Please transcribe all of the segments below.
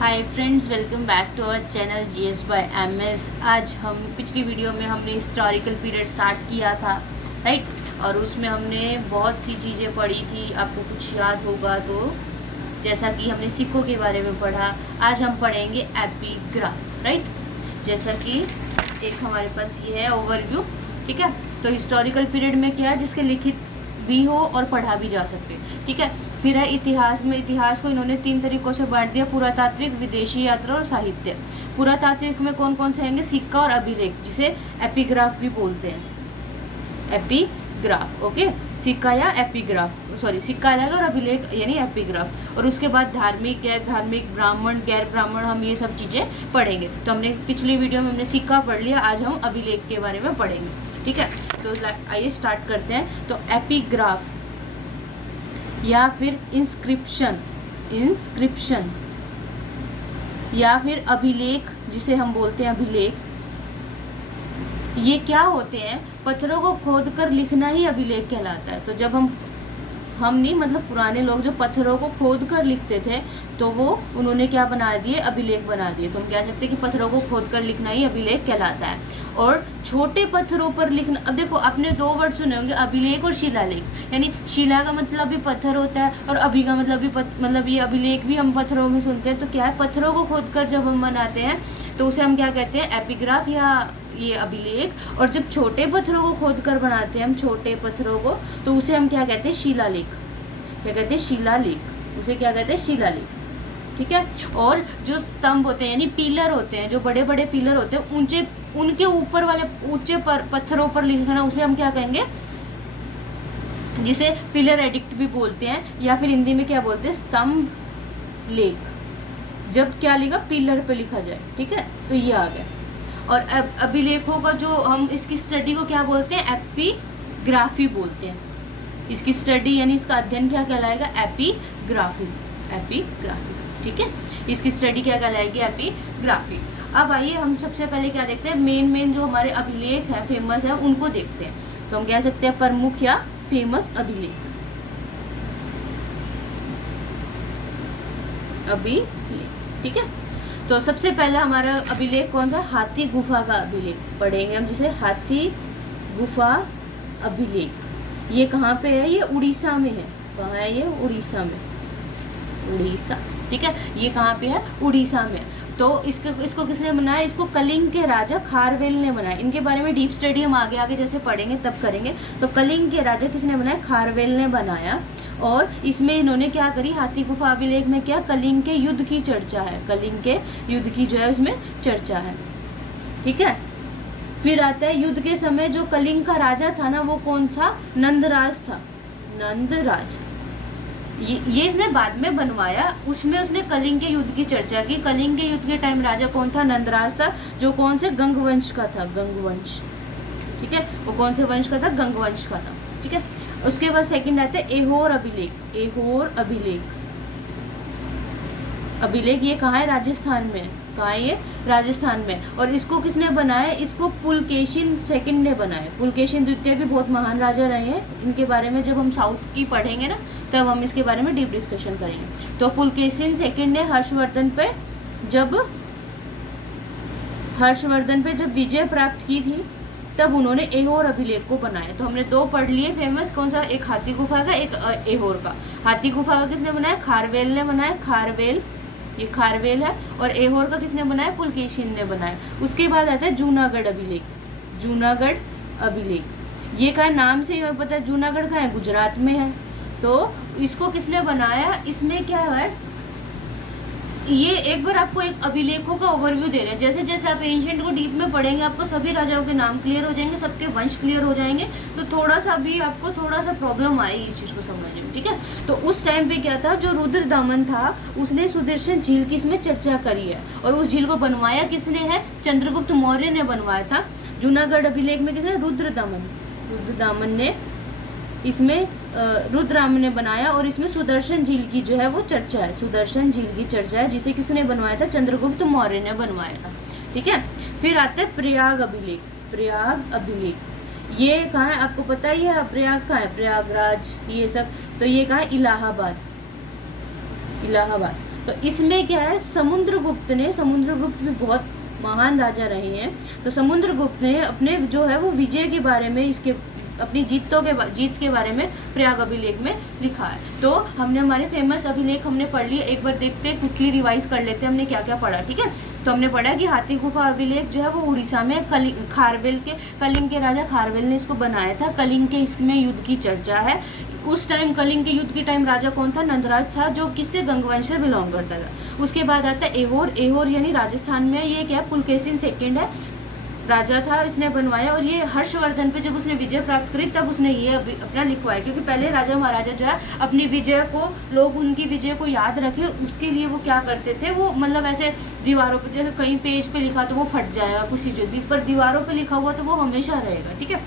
Hi friends, welcome back to our channel GS by MS. आज हम पिछली video में हमने हिस्टोरिकल पीरियड स्टार्ट किया था, राइट। और उसमें हमने बहुत सी चीज़ें पढ़ी थी, आपको कुछ याद होगा तो। जैसा कि हमने सिक्कों के बारे में पढ़ा, आज हम पढ़ेंगे एपिग्राफ, राइट। जैसा कि एक हमारे पास ये है ओवरव्यू, ठीक है। तो हिस्टोरिकल पीरियड में क्या है, जिसके लिखित भी हो और पढ़ा भी जा सके, ठीक है। फिर है इतिहास में, इतिहास को इन्होंने 3 तरीकों से बांट दिया: पुरातात्विक, विदेशी यात्रा और साहित्य। पुरातात्विक में कौन कौन से आएंगे? सिक्का और अभिलेख, जिसे एपिग्राफ भी बोलते हैं। Epigraph, okay. सिक्का या एपिग्राफ, सॉरी, सिक्का अलग और अभिलेख यानी एपिग्राफ। और उसके बाद धार्मिक, गैर धार्मिक, ब्राह्मण, गैर ब्राह्मण, हम ये सब चीज़ें पढ़ेंगे। तो हमने पिछली वीडियो में हमने सिक्का पढ़ लिया, आज हम अभिलेख के बारे में पढ़ेंगे, ठीक है। तो आइए स्टार्ट करते हैं। तो एपिग्राफ या फिर इंस्क्रिप्शन या फिर अभिलेख, जिसे हम बोलते हैं अभिलेख, ये क्या होते हैं? पत्थरों को खोदकर लिखना ही अभिलेख कहलाता है। तो जब हम नहीं, मतलब पुराने लोग जो पत्थरों को खोद कर लिखते थे, तो वो उन्होंने क्या बना दिए? अभिलेख बना दिए। तो हम कह सकते हैं कि पत्थरों को खोद कर लिखना ही अभिलेख कहलाता है। और छोटे पत्थरों पर लिखना, अब देखो आपने 2 वर्ड सुने होंगे, अभिलेख और शिलालेख। यानी शिला का मतलब भी पत्थर होता है और अभि का मतलब भी मतलब ये अभिलेख भी हम पत्थरों में सुनते हैं। तो क्या है, पत्थरों को खोद कर जब हम बनाते हैं तो उसे हम क्या कहते हैं? एपिग्राफ या ये अभिलेख। और जब छोटे पत्थरों को खोद कर बनाते हैं हम, छोटे पत्थरों को, तो उसे हम क्या कहते हैं? शिलालेख। क्या कहते हैं? शिलालेख। उसे क्या कहते हैं? शिलालेख, ठीक है। और जो स्तंभ होते हैं यानी पिलर होते हैं, जो बड़े बड़े पिलर होते हैं, ऊंचे, उनके ऊपर वाले ऊंचे पत्थरों पर लिखना, उसे हम क्या कहेंगे? जिसे पिलर एडिक्ट भी बोलते हैं, या फिर हिंदी में क्या बोलते हैं? स्तंभ लेख। जब क्या लिखा? पिलर पे लिखा जाए, ठीक है। तो ये आ गया। और अभिलेखों का जो हम इसकी स्टडी को क्या बोलते हैं? एपिग्राफी बोलते हैं। इसकी स्टडी यानी इसका अध्ययन क्या कहलाएगा? एपिग्राफी, ठीक है। इसकी स्टडी क्या कहलाएगी? एपिग्राफी। अब आइए हम सबसे पहले क्या देखते हैं, मेन जो हमारे अभिलेख है, फेमस है, उनको देखते हैं। तो हम कह सकते हैं प्रमुख या फेमस अभिलेख। ठीक है। तो सबसे पहला हमारा अभिलेख कौन सा? हाथी गुफा का अभिलेख पढ़ेंगे हम, जिसे हाथी गुफा अभिलेख। ये कहाँ पे है? ये उड़ीसा में है। कहाँ है ये? उड़ीसा में, उड़ीसा, ठीक है। ये कहाँ पे है? उड़ीसा में। तो इसको किसने बनाया? इसको कलिंग के राजा खारवेल ने बनाया। इनके बारे में डीप स्टडी हम आगे आगे जैसे पढ़ेंगे तब करेंगे। तो कलिंग के राजा किसने बनाया? खारवेल ने बनाया। और इसमें इन्होंने क्या करी? हाथी गुफा अभिलेख में क्या? कलिंग के युद्ध की चर्चा है। कलिंग के युद्ध की जो है उसमें चर्चा है, ठीक है। फिर आता है युद्ध के समय जो कलिंग का राजा था ना, वो कौन था? नंदराज था। नंदराज, ये इसने बाद में बनवाया, उसमें उसने कलिंग के युद्ध की चर्चा की। कलिंग के युद्ध के टाइम राजा कौन था? नंदराज था, जो कौन से? गंगवंश का था। गंगवंश, ठीक है। वो कौन से वंश का था? गंगवंश का था, ठीक है। उसके बाद सेकंड आता है एहोर अभिलेख। एहोर अभिलेख ये कहाँ है? राजस्थान में। कहाँ है ये? राजस्थान में। और इसको किसने बनाया? इसको पुलकेशिन सेकंड ने बनाया। पुलकेशिन द्वितीय भी बहुत महान राजा रहे हैं। इनके बारे में जब हम साउथ की पढ़ेंगे ना, तब हम इसके बारे में डीप डिस्कशन करेंगे। तो पुलकेशिन सेकंड ने हर्षवर्धन पे जब विजय प्राप्त की थी, तब उन्होंने एहोर अभिलेख को बनाया। तो हमने 2 पढ़ लिए फेमस, कौन सा? एक हाथी गुफा का, एक एहोर का। हाथी गुफा का किसने बनाया? खारवेल ने बनाया। खारवेल, ये खारवेल है। और एहोर का किसने बनाया? पुलकेशिन ने बनाया। उसके बाद आता है जूनागढ़ अभिलेख। जूनागढ़ अभिलेख ये का नाम से ही पता है जूनागढ़ का है, गुजरात में है। तो इसको किसने बनाया? इसमें क्या है, ये एक बार आपको एक अभिलेखों का ओवरव्यू दे रहे हैं। जैसे जैसे आप एंशिएंट को डीप में पढ़ेंगे, आपको सभी राजाओं के नाम क्लियर हो जाएंगे, सबके वंश क्लियर हो जाएंगे। तो थोड़ा सा भी आपको थोड़ा सा प्रॉब्लम आएगी इस चीज़ को समझने में, ठीक है। तो उस टाइम पे क्या था, जो रुद्रदामन था, उसने सुदर्शन झील की इसमें चर्चा करी है। और उस झील को बनवाया किसने है? चंद्रगुप्त मौर्य ने बनवाया था। जूनागढ़ अभिलेख में किसने? रुद्रदामन ने इसमें रुद्रदामन ने बनाया। और इसमें सुदर्शन झील की जो है वो चर्चा है। सुदर्शन झील की चर्चा है, जिसे किसने बनवाया था? चंद्रगुप्त मौर्य ने बनवाया था, ठीक है। फिर आता है प्रयाग अभिलेख। प्रयाग अभिलेख ये कहाँ है? आपको पता ही है प्रयाग कहाँ है? प्रयागराज, ये सब। तो ये कहाँ है? इलाहाबाद। तो इसमें क्या है, समुद्रगुप्त भी बहुत महान राजा रहे हैं, तो समुद्रगुप्त ने अपने जो है वो विजय के बारे में, इसके अपनी जीत के बारे में प्रयाग अभिलेख में लिखा है। तो हमने हमारे फेमस अभिलेख हमने पढ़ लिए, एक बार देखते हैं, क्विकली रिवाइज कर लेते हैं हमने क्या क्या पढ़ा। ठीक है, तो हमने पढ़ा कि हाथी गुफा अभिलेख जो है वो उड़ीसा में कलिंग के राजा खारवेल ने इसको बनाया था। कलिंग के इसमें युद्ध की चर्चा है। उस टाइम कलिंग के युद्ध के टाइम राजा कौन था, नंदराज था, जो किससे, गंगवंश से बिलोंग करता था। उसके बाद आता है एहोर यानी राजस्थान में, ये क्या, पुलकेशिन सेकंड है, राजा था, इसने बनवाया। और ये हर्षवर्धन पे जब उसने विजय प्राप्त करी तब उसने ये अपना लिखवाया, क्योंकि पहले राजा महाराजा जो है अपनी विजय को, लोग उनकी विजय को याद रखे, उसके लिए वो क्या करते थे, वो मतलब ऐसे दीवारों पे, जैसे कहीं पेज पे लिखा तो वो फट जाएगा किसी जगह पर, दीवारों पे लिखा हुआ तो वो हमेशा रहेगा। ठीक है,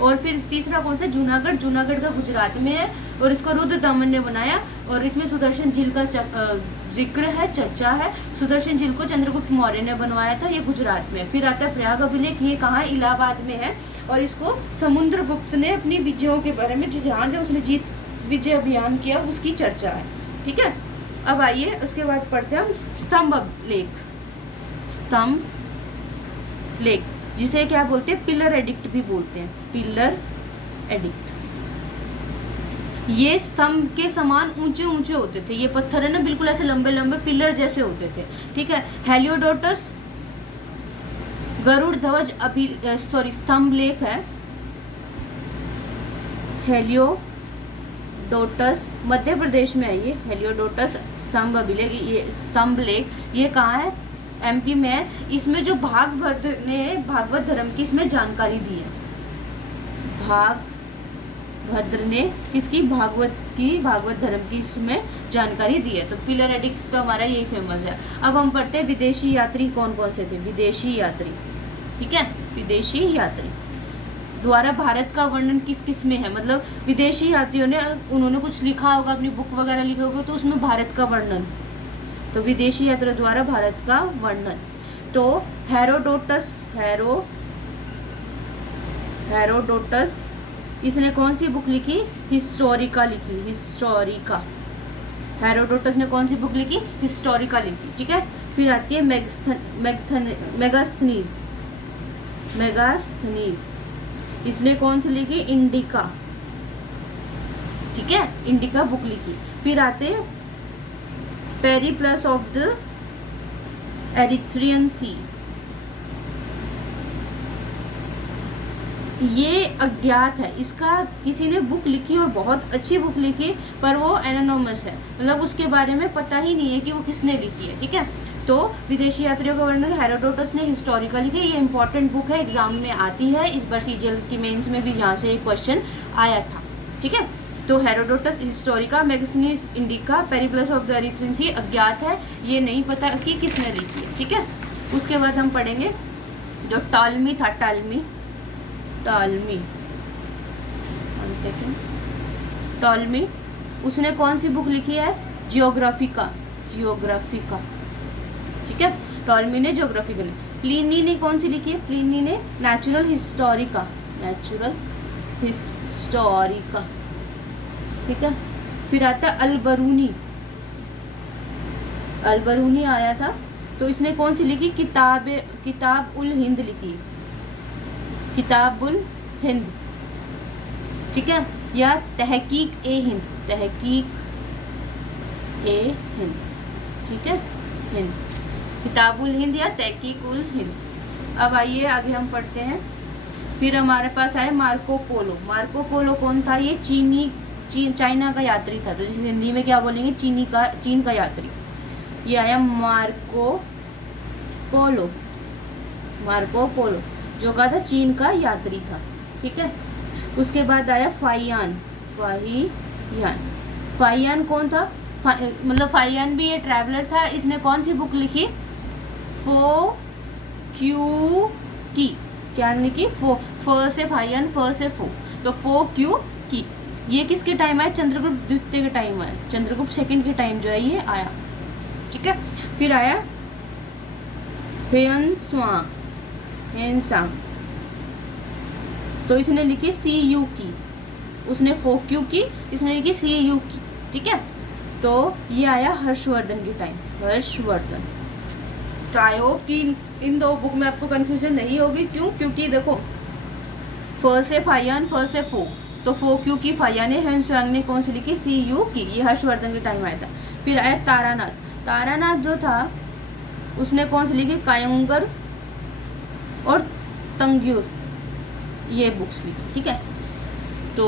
और फिर तीसरा कौन सा, जूनागढ़ का गुजरात में है, और इसको रुद्र दमन ने बनाया, और इसमें सुदर्शन झील का जिक्र है, चर्चा है। सुदर्शन झील को चंद्रगुप्त मौर्य ने बनवाया था, ये गुजरात में। फिर आता है प्रयाग अभिलेख, ये कहाँ है, इलाहाबाद में है, और इसको समुद्रगुप्त ने अपनी विजयों के बारे में, जहाँ जहाँ उसने विजय अभियान किया उसकी चर्चा है। ठीक है, अब आइए उसके बाद पढ़ते हैं हम स्तंभ लेख, जिसे क्या बोलते हैं, पिलर एडिक्ट भी बोलते हैं, पिलर एडिक्ट। ये स्तंभ के समान ऊंचे ऊंचे होते थे, ये पत्थर है ना, बिल्कुल ऐसे लंबे लंबे पिलर जैसे होते थे। ठीक है, हेलियोडोटस गरुड़ ध्वज स्तंभ लेख है, हेलियोडोटस मध्य प्रदेश में है ये, हेलियोडोटस स्तंभ लेख, ये कहाँ है, एमपी में है। इसमें जो भागवत धर्म की इसमें जानकारी दी है, भागभद्र ने किसकी, भागवत धर्म की इसमें जानकारी दी है। तो पिलर एडिक्ट तो हमारा यही फेमस है। अब हम पढ़ते हैं विदेशी यात्री कौन कौन से थे, विदेशी यात्री। ठीक है, विदेशी यात्री द्वारा भारत का वर्णन किस किस में है, मतलब विदेशी यात्रियों ने, उन्होंने कुछ लिखा होगा, अपनी बुक वगैरह लिखा होगा, तो उसमें भारत का वर्णन, तो विदेशी यात्रियों द्वारा भारत का वर्णन। तो हेरोडोटस इसने कौन सी बुक लिखी, हिस्टोरिका लिखी, हिस्टोरिका। हेरोडोटस ने कौन सी बुक लिखी, हिस्टोरिका लिखी। ठीक है, फिर आती है मेगास्थनीज, इसने कौन सी लिखी, इंडिका। ठीक है, इंडिका बुक लिखी। फिर आते पेरिप्लस ऑफ द एरिथ्रियन सी, ये अज्ञात है, इसका किसी ने बुक लिखी और बहुत अच्छी बुक लिखी, पर वो एनोनिमस है, मतलब उसके बारे में पता ही नहीं है कि वो किसने लिखी है। ठीक है, तो विदेशी यात्रियों का वर्णन हेरोडोटस ने हिस्टोरिकल लिखी, ये इंपॉर्टेंट बुक है, एग्जाम में आती है, इस बार सीजीएल की मेंस में भी यहाँ से एक क्वेश्चन आया था। ठीक है, तो Herodotus Historica, Megasthenes Indica, Periplus of the Erythraean Sea अज्ञात है, ये नहीं पता कि किसने लिखी है। ठीक है, उसके बाद हम पढ़ेंगे जो टॉलमी था, टॉलमी उसने कौन सी बुक लिखी है, जियोग्राफिका। ठीक है, टॉलमी ने जियोग्राफिका लिखी। प्लिनी ने कौन सी लिखी है, प्लिनी ने नेचुरल हिस्टोरिका। ठीक है, फिर आता है अलबरूनी आया था, तो इसने कौन सी लिखी, किताब उल हिंद लिखी, किताबुल हिंद। ठीक है, या तहकीक ए हिंद। ठीक है, हिंद, किताबुल हिंद या तहकीक उल हिंद। अब आइए आगे हम पढ़ते हैं। फिर हमारे पास आए मार्को पोलो कौन था, ये चाइना का यात्री था, तो जिस हिंदी में क्या बोलेंगे, चीन का यात्री। ये आया मार्को पोलो जो कहा था चीन का यात्री था। ठीक है, उसके बाद आया फाहियान कौन था, मतलब फाहियान भी ये ट्रैवलर था, इसने कौन सी बुक लिखी, क्या लिखी, फ से फाहियान, फ से फो, तो की। ये किसके टाइम आया, चंद्रगुप्त द्वितीय के टाइम आया, चंद्रगुप्त सेकंड के टाइम जो है ये आया। ठीक है, फिर आया हेनसांग, तो इसने लिखी CU की, उसने फोक्यू की, इसने लिखी CU की। ठीक है, तो ये आया हर्षवर्धन के टाइम, हर्षवर्धन। तो आई होप कि इन दो बुक में आपको कंफ्यूजन नहीं होगी। क्यों? क्योंकि देखो फ से फायान, फ से फो, तो फो क्यू की, फाया ने ह्वेनसांग ने कौन सी लिखी? सी यू की। ये हर्षवर्धन के टाइम आया था। फिर आया तारानाथ। तारानाथ जो था उसने कौन सी लिखी? कायंगर और तंग्यूर, ये बुक्स लिखी। ठीक है, तो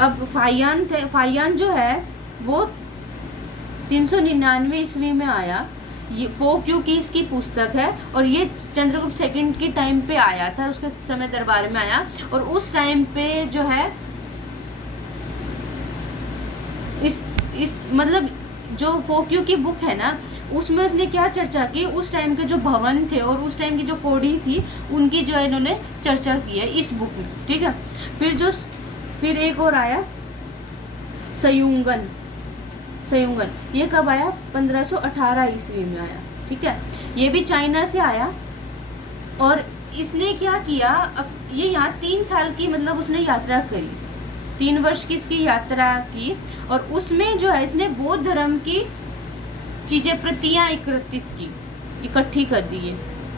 अब फायान थे, फायान जो है वो 399 ईस्वी में आया। ये वो क्योंकि इसकी पुस्तक है, और ये चंद्रगुप्त सेकंड के टाइम पे आया था, उसके समय दरबार में आया। और उस टाइम पे जो है इस मतलब जो फोक्यू की बुक है ना, उसमें उसने क्या चर्चा की? उस टाइम के जो भवन थे और उस टाइम की जो कोड़ी थी उनकी जो है इन्होंने चर्चा की है इस बुक में। ठीक है, फिर एक और आया सयुंगन। सयुंगन ये कब आया? 1518 ईस्वी में आया। ठीक है, ये भी चाइना से आया। और इसने क्या किया? ये यहाँ 3 साल की मतलब उसने यात्रा करी, 3 वर्ष की इसकी यात्रा की। और उसमें जो है इसने बौद्ध धर्म की चीजें, प्रतियां एकत्रित की, इकट्ठी कर दी ये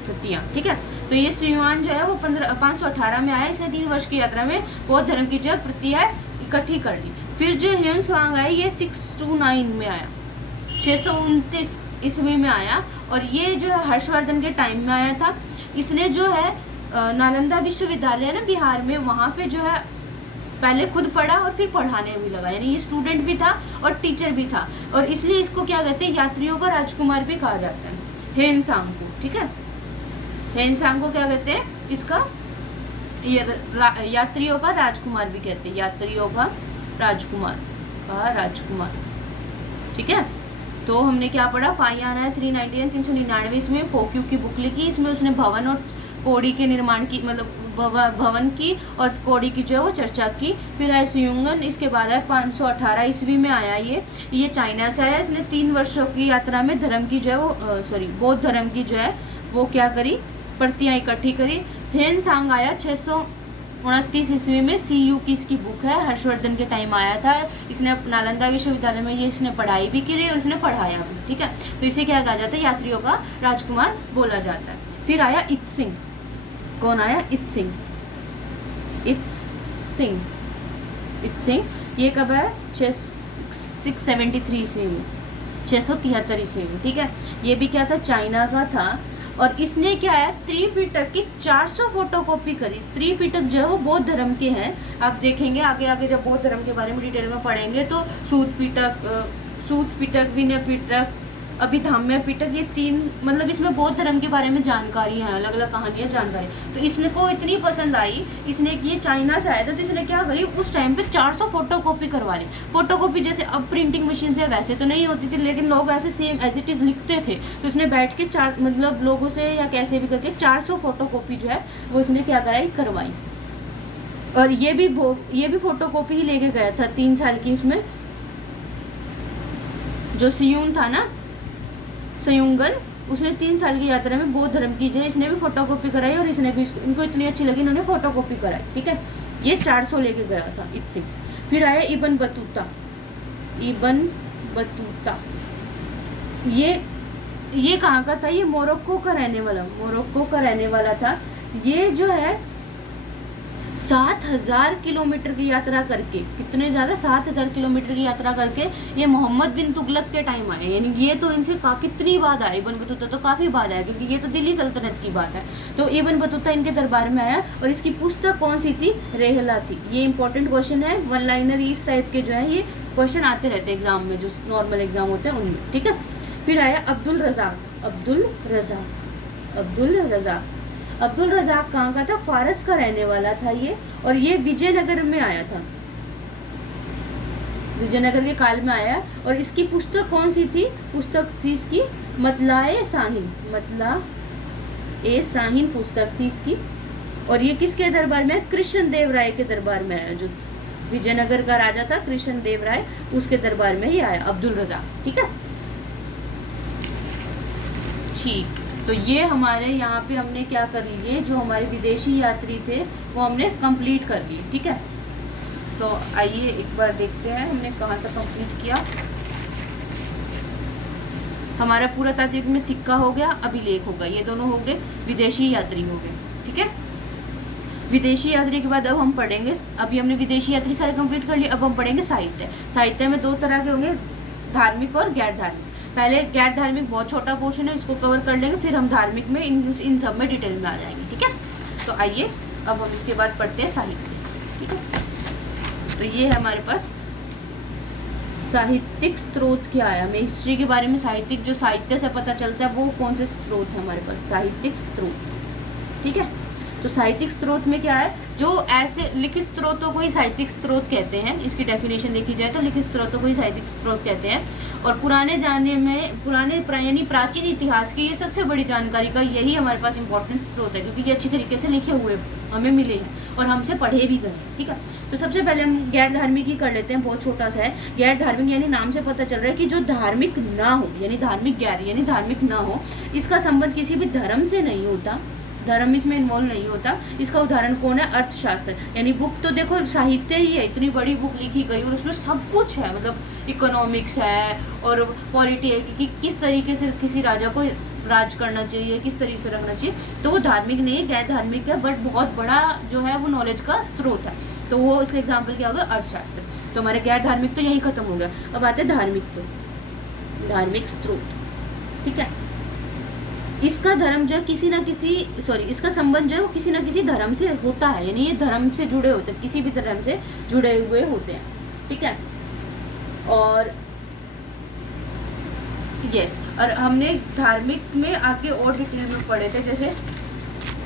प्रतियां। ठीक है, तो ये सुयुआन जो है वो 518 में आया। इसने 3 वर्ष की यात्रा में बौद्ध धर्म की जो प्रतियां इकट्ठी कर ली। फिर जो ह्वेनसांग आई ये 629 में आया, 629 ईस्वी में आया। और ये जो है हर्षवर्धन के टाइम में आया था। इसने जो है नालंदा विश्वविद्यालय ना बिहार में, वहाँ पे जो है पहले खुद पढ़ा और फिर पढ़ाने भी लगा, यानी ये स्टूडेंट भी था और टीचर भी था। और इसलिए इसको क्या कहते हैं? यात्रियों का राजकुमार भी कहा जाता है ह्वेनसांग को। ठीक है, ह्वेनसांग को क्या कहते हैं? इसका यात्रियों का राजकुमार भी कहते हैं, यात्रियों का राजकुमार, राजकुमार। ठीक है, तो हमने क्या पढ़ा? फायान है 399 399 में फोक्यू की बुक लिखी। इसमें उसने भवन और कोड़ी के निर्माण की, मतलब भवन की और कोड़ी की जो है वो चर्चा की। फिर आया सुयुंगन, इसके बाद आया 518 ईस्वी में आया ये चाइना से आया। इसने 3 वर्षों की यात्रा में धर्म की जो है वो बौद्ध धर्म की जो है वो क्या करी? प्रतियां इकट्ठी करी। ह्वेनसांग आया 629 ईस्वी में। CU की इसकी बुक है, हर्षवर्धन के टाइम आया था। इसने नालंदा विश्वविद्यालय में ये इसने पढ़ाई भी की और इसने पढ़ाया भी। ठीक है, तो इसे क्या कहा जाता है? यात्रियों का राजकुमार बोला जाता है। फिर आया इत्सिंग। कौन आया? इत्सिंग। इत्सिंग ये कब है? 673 ईस्वी में, 673 ईस्वी में। ठीक है, ये भी क्या था? चाइना का था। और इसने क्या है? त्रिपिटक की 400 फोटोकॉपी करी। त्रिपिटक जो है वो बौद्ध धर्म के हैं। आप देखेंगे आगे आगे जब बौद्ध धर्म के बारे में डिटेल में पढ़ेंगे तो सूत पिटक, विनय पिटक, अभिधाम्य पिटक, ये 3 मतलब इसमें बौद्ध धर्म के बारे में जानकारी है, अलग अलग कहानियाँ, जानकारी। तो इसने को इतनी पसंद आई, इसने ये चाइना से आया था, तो इसने क्या करी? उस टाइम पे 400 फोटोकॉपी करवा ली। फोटोकॉपी जैसे अब प्रिंटिंग मशीन से वैसे तो नहीं होती थी, लेकिन लोग ऐसे सेम एज इट इज़ लिखते थे। तो इसने बैठ के मतलब लोगों से या कैसे भी करके 400 फोटोकॉपी जो है वो इसने क्या कराई? करवाई। और ये भी फोटोकॉपी ही लेके गया था 3 साल की। उसमें जो सियून था ना, सयुंगन, उसने 3 साल की यात्रा में बौद्ध धर्म की जो है इसने भी फोटोकॉपी कराई। और इसने भी इनको इतनी अच्छी लगी, इन्होंने फोटोकॉपी कराई। ठीक है, ये 400 लेके गया था इससे। फिर आया इब्न बतूता। इब्न बतूता ये कहाँ का था? ये मोरक्को का रहने वाला था। ये जो है 7000 किलोमीटर की यात्रा करके, कितने ज़्यादा? 7000 किलोमीटर की यात्रा करके ये मोहम्मद बिन तुगलक के टाइम आए। यानी ये तो इनसे कितनी बाद आए? इब्न बतूता तो काफ़ी बाद आया, क्योंकि ये तो दिल्ली सल्तनत की बात है। तो इब्न बतूता इनके दरबार में आया। और इसकी पुस्तक कौन सी थी? रेहला थी। ये इंपॉर्टेंट क्वेश्चन है, 1 लाइनर इस टाइप के जो है ये क्वेश्चन आते रहते हैं एग्जाम में, जो नॉर्मल एग्जाम होते हैं उनमें। ठीक है, फिर आया अब्दुल रज़ाक कहाँ का था? फारस का रहने वाला था ये। और ये विजयनगर में आया था, विजयनगर के काल में आया। और इसकी पुस्तक कौन सी थी? पुस्तक थी इसकी मतलाए साहिन पुस्तक थी इसकी। और ये किसके दरबार में? कृष्ण देव राय के दरबार में आया। जो विजयनगर का राजा था कृष्ण देव राय, उसके दरबार में ही आया अब्दुल रज़ाक। ठीक है, ठीक। तो ये हमारे यहाँ पे हमने क्या कर लिए? जो हमारे विदेशी यात्री थे वो हमने कंप्लीट कर लिए। ठीक है, तो आइए एक बार देखते हैं हमने कहाँ तक कंप्लीट किया। हमारा पूरा तात्विक में सिक्का हो गया, अभिलेख हो गया, ये दोनों हो गए, विदेशी यात्री हो गए। ठीक है, विदेशी यात्री के बाद अब हम पढ़ेंगे, अभी हमने विदेशी यात्री सारे कंप्लीट कर लिए, अब हम पढ़ेंगे साहित्य। साहित्य में 2 तरह के होंगे, धार्मिक और गैर धार्मिक। पहले गैर धार्मिक बहुत छोटा पोर्शन है, इसको कवर कर लेंगे, फिर हम धार्मिक में इन सब में डिटेल में आ जाएंगे। ठीक है, तो आइए अब हम इसके बाद पढ़ते हैं साहित्य। ठीक है, तो ये है हमारे पास साहित्यिक स्रोत क्या है। हमें हिस्ट्री के बारे में साहित्यिक, जो साहित्य से पता चलता है वो कौन से स्रोत है हमारे पास, साहित्यिक स्रोत। ठीक है, तो साहित्यिक स्रोत में क्या है, जो ऐसे लिखित स्रोतों को ही साहित्यिक स्रोत कहते हैं। इसकी डेफिनेशन देखी जाए तो लिखित स्रोतों को ही साहित्यिक स्रोत कहते हैं। और पुराने यानी प्राचीन इतिहास की ये सबसे बड़ी जानकारी का यही हमारे पास इंपॉर्टेंट स्रोत है, क्योंकि ये अच्छी तरीके से लिखे हुए हमें मिले हैं और हमसे पढ़े भी गए। ठीक है, तो सबसे पहले हम गैर धार्मिक ही कर लेते हैं, बहुत छोटा सा है। गैर धार्मिक यानी नाम से पता चल रहा है कि जो धार्मिक ना हो, यानी धार्मिक गैर यानी धार्मिक ना हो, इसका संबंध किसी भी धर्म से नहीं होता, धर्म इसमें इन्वॉल्व नहीं होता। इसका उदाहरण कौन है, अर्थशास्त्र। यानी बुक तो देखो साहित्य ही है, इतनी बड़ी बुक लिखी गई और उसमें सब कुछ है, मतलब इकोनॉमिक्स है और पॉलिटी है कि किस तरीके से किसी राजा को राज करना चाहिए, किस तरीके से रखना चाहिए। तो वो धार्मिक नहीं है, गैर धार्मिक है, बट बहुत बड़ा जो है वो नॉलेज का स्रोत है। तो वो इसका एग्जाम्पल क्या होगा, अर्थशास्त्र। तो हमारे गैर धार्मिक तो यही खत्म हो गया, अब आते हैं धार्मिक पे, धार्मिक स्रोत। ठीक है, इसका धर्म जो है इसका संबंध जो है वो किसी ना किसी धर्म से होता है, यानी ये धर्म से जुड़े होते हैं, किसी भी धर्म से जुड़े हुए होते हैं। ठीक है, और और हमने धार्मिक में आगे और डिटेल में पढ़े थे, जैसे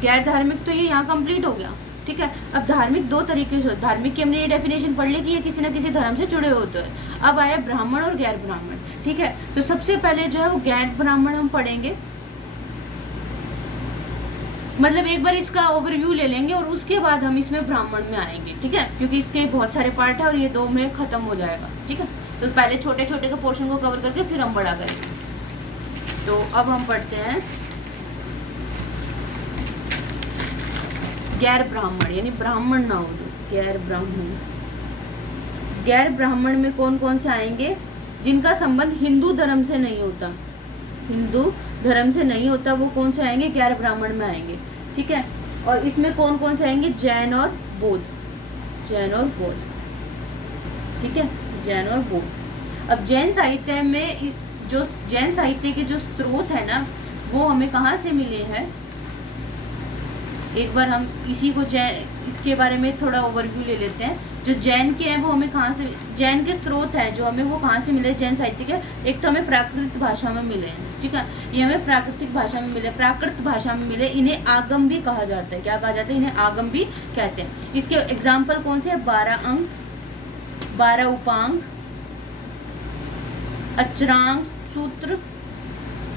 गैर धार्मिक तो ये यहाँ कंप्लीट हो गया। ठीक है, अब धार्मिक 2 तरीके से, धार्मिक की हमने ये डेफिनेशन पढ़ ली कि ये किसी न किसी धर्म से जुड़े होते हैं। अब आया ब्राह्मण और गैर ब्राह्मण। ठीक है, तो सबसे पहले जो है वो गैर ब्राह्मण हम पढ़ेंगे, मतलब एक बार इसका ओवरव्यू ले लेंगे और उसके बाद हम इसमें ब्राह्मण में आएंगे। ठीक है, क्योंकि इसके बहुत सारे पार्ट है और ये 2 में खत्म हो जाएगा। ठीक है, तो पहले छोटे छोटे के पोर्शन को कवर करके फिर हम बड़ा करेंगे। तो अब हम पढ़ते हैं गैर ब्राह्मण, यानी ब्राह्मण ना हो, गैर ब्राह्मण। गैर ब्राह्मण में कौन कौन से आएंगे, जिनका संबंध हिंदू धर्म से नहीं होता, हिंदू धर्म से नहीं होता, वो कौन से आएंगे, गैर ब्राह्मण में आएंगे। ठीक है, और इसमें कौन कौन से आएंगे, जैन और बौद्ध, जैन और बौद्ध। ठीक है, जैन और बौद्ध। अब जैन साहित्य में जो जैन साहित्य के जो स्रोत है ना, वो हमें कहाँ से मिले हैं, एक बार हम इसी को इसके बारे में थोड़ा ओवरव्यू ले लेते हैं। जो जैन के हैं वो हमें कहाँ से, जैन के स्रोत हैं जो हमें वो कहाँ से मिले जैन साहित्य के, एक तो हमें प्राकृत भाषा में मिले हैं। ठीक है, ये हमें प्राकृतिक भाषा में मिले, प्राकृत भाषा में मिले। इन्हें आगम भी कहा जाता है, क्या कहा जाता है, इन्हें आगम भी कहते हैं। इसके एग्जाम्पल कौन से है, 12 अंक, 12 उपांग, अचरांग सूत्र,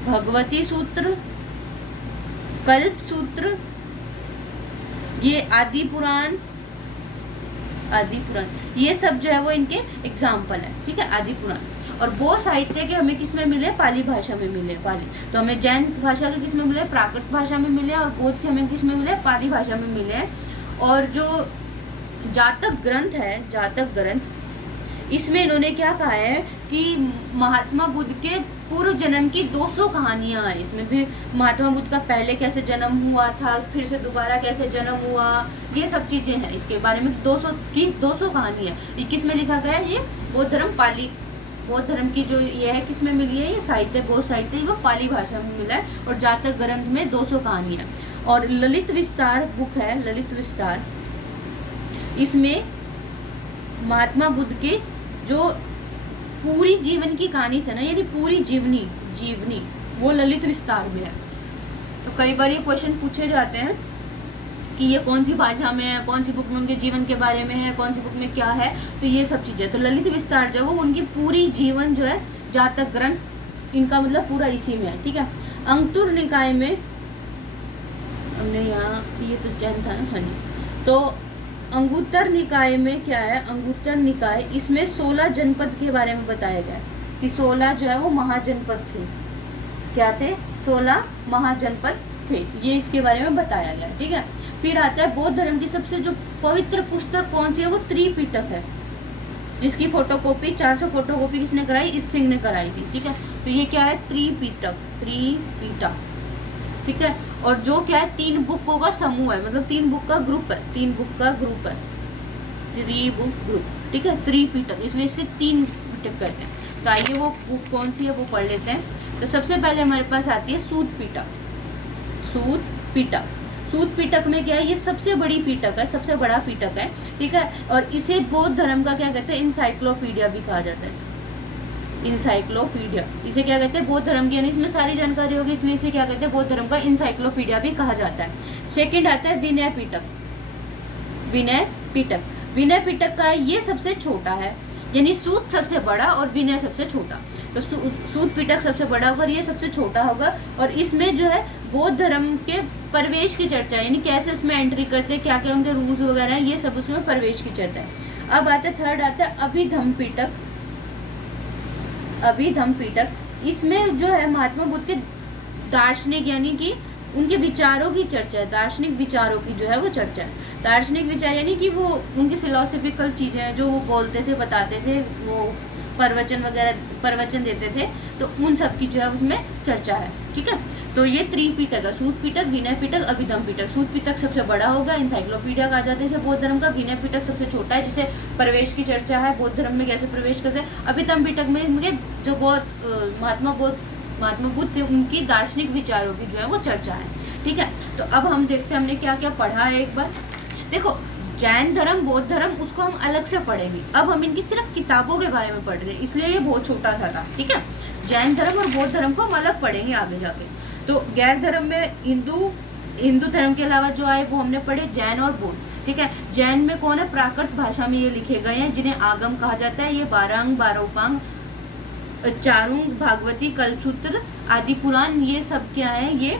भगवती सूत्र, कल्प सूत्र, ये आदि पुराण, ये सब जो है वो इनके एग्जाम्पल है। ठीक है, आदि पुराण। और वो साहित्य के हमें किस में मिले, पाली भाषा में मिले, पाली। तो हमें जैन भाषा के किस में मिले, प्राकृत भाषा में मिले, और बौद्ध के हमें किस में मिले, पाली भाषा में मिले। और जो जातक ग्रंथ है, जातक ग्रंथ, इसमें इन्होंने क्या कहा है कि महात्मा बुद्ध के पूर्व जन्म की 200 कहानियाँ हैं। इसमें भी महात्मा बुद्ध का पहले कैसे जन्म हुआ था, फिर से दोबारा कैसे जन्म हुआ, ये सब चीज़ें हैं। इसके बारे में 200 कहानी है। ये किस में लिखा गया है, ये बौद्ध धर्म, पाली बौद्ध धर्म की जो ये है किस में मिली है, ये साहित्य, बौद्ध साहित्य, वो पाली भाषा में मिला है। और जातक ग्रंथ में 200 कहानियाँ। और ललित विस्तार बुक है, ललित विस्तार, इसमें महात्मा बुद्ध के जो पूरी जीवन की कहानी था ना, यानी पूरी जीवनी वो ललित विस्तार में है। तो कई बार ये क्वेश्चन पूछे जाते हैं कि ये कौन सी भाषा में है, कौन सी बुक में उनके जीवन के बारे में है, कौन सी बुक में क्या है, तो ये सब चीज़ें। तो ललित विस्तार जो है वो उनकी पूरी जीवन जो है, जातक ग्रंथ इनका मतलब पूरा इसी में है। ठीक है, अंगुत्तर निकाय में हमने यहाँ, ये तो जैन था ना, हाँ जी। तो अंगुत्तर निकाय में क्या है, अंगुत्तर निकाय, इसमें 16 जनपद के बारे में बताया गया कि 16 जो है वो महाजनपद थे। क्या थे, 16 महाजनपद थे, ये इसके बारे में बताया गया। ठीक है, फिर आता है बौद्ध धर्म की सबसे जो पवित्र पुस्तक कौन सी है, वो त्रिपिटक है, जिसकी फोटोकॉपी 400 फोटोकॉपी किसने कराई, इत सिंह ने कराई थी। ठीक है, तो ये क्या है, त्रिपिटक, त्रिपिटक। ठीक है, और जो क्या है 3 बुकों का समूह है, मतलब 3 बुक का ग्रुप है, 3 बुक का ग्रुप है, 3 बुक ग्रुप। ठीक है, त्रिपिटक, इसलिए इसे 3 पिटक कहते हैं। तो आइए वो बुक कौन सी है वो पढ़ लेते हैं। तो सबसे पहले हमारे पास आती है सूत पिटक। सूत पिटक, सूत पिटक में क्या है, ये सबसे बड़ी पिटक है, सबसे बड़ा पिटक है। ठीक है, और इसे बौद्ध धर्म का क्या कहते हैं, इंसाइक्लोपीडिया भी कहा जाता है। इंसाइक्लोपीडिया, इसे क्या कहते हैं, बौद्ध धर्म की, यानी इसमें सारी जानकारी होगी, इसलिए इसे क्या कहते हैं, बौद्ध धर्म का इंसाइक्लोपीडिया भी कहा जाता है। सेकंड आता है विनय पिटक। विनय पिटक, विनय पिटक का ये सबसे छोटा है, यानी सूत सबसे बड़ा और विनय सबसे छोटा। तो सूत पिटक सबसे बड़ा होगा और ये सबसे छोटा होगा, और इसमें जो है बौद्ध धर्म के प्रवेश की चर्चा, यानी कैसे उसमें एंट्री करते हैं, क्या क्या उनके रूल्स वगैरह हैं, ये सब उसमें प्रवेश की चर्चा है। अब आता है थर्ड आता है अभिधम्म पिटक। अभिधम्म पिटक, इसमें जो है महात्मा बुद्ध के दार्शनिक यानी कि उनके विचारों की चर्चा है, दार्शनिक विचारों की जो है वो चर्चा है। दार्शनिक विचार यानी कि वो उनकी फिलोसफिकल चीज़ें हैं जो वो बोलते थे, बताते थे, वो प्रवचन वगैरह प्रवचन देते थे, तो उन सब की जो है उसमें चर्चा है। ठीक है, तो ये त्रिपिटक है, सूत पिटक, विनय पिटक, अभिधम्म पिटक। सूत पिटक सबसे बड़ा होगा, इंसाइक्लोपीडिया कहा जाता है इसे बौद्ध धर्म का। विनय पिटक सबसे छोटा है, जिसे प्रवेश की चर्चा है, बौद्ध धर्म में कैसे प्रवेश करते हैं। अभिधम्म पिटक में मुझे जो महात्मा बुद्ध थे उनकी दार्शनिक विचारों की जो है वो चर्चा है। ठीक है, तो अब हम देखते हैं हमने क्या क्या पढ़ा है। एक बार देखो, जैन धर्म, बौद्ध धर्म, उसको हम अलग से पढ़ेंगे। अब हम इनकी सिर्फ किताबों के बारे में पढ़ रहे हैं, इसलिए ये बहुत छोटा सा था। ठीक है, जैन धर्म और बौद्ध धर्म को हम अलग पढ़ेंगे आगे जाके। तो गैर धर्म में हिंदू धर्म के अलावा जो आए वो हमने पढ़े जैन और बौद्ध। ठीक है, जैन में कौन है, प्राकृत भाषा में ये लिखे गए हैं, जिन्हें आगम कहा जाता है। ये 12 अंग, 12 उपांग, चारुंग, भागवती, कल्पसूत्र आदि पुराण, ये सब क्या है, ये